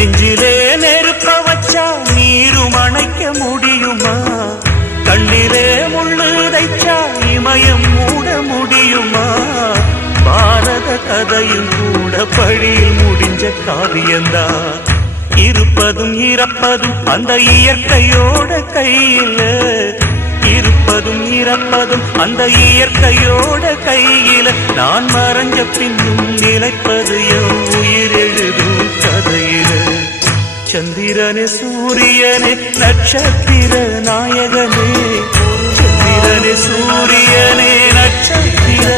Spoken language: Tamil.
நெஞ்சிலே நெருப்ப வச்சா நீரும் அணைக்க முடியுமா? கண்ணிலே முள்ளு தைச்சா இமயம் மூட முடியுமா? பாரத கதையும் கூட பழியில் முடிஞ்ச காவியந்தான். இருப்பதும் இறப்பதும் அந்த இயற்கையோட கையில, இருப்பதும் இறப்பதும் அந்த இயற்கையோட கையில. நான் மறைஞ்ச பின்னும் நிலைப்பது என் உயிர் எழுதும் கதையில. சந்திரனே சூரியனே நட்சத்திர நாயகனே, சந்திரனே சூரியனே நட்சத்திர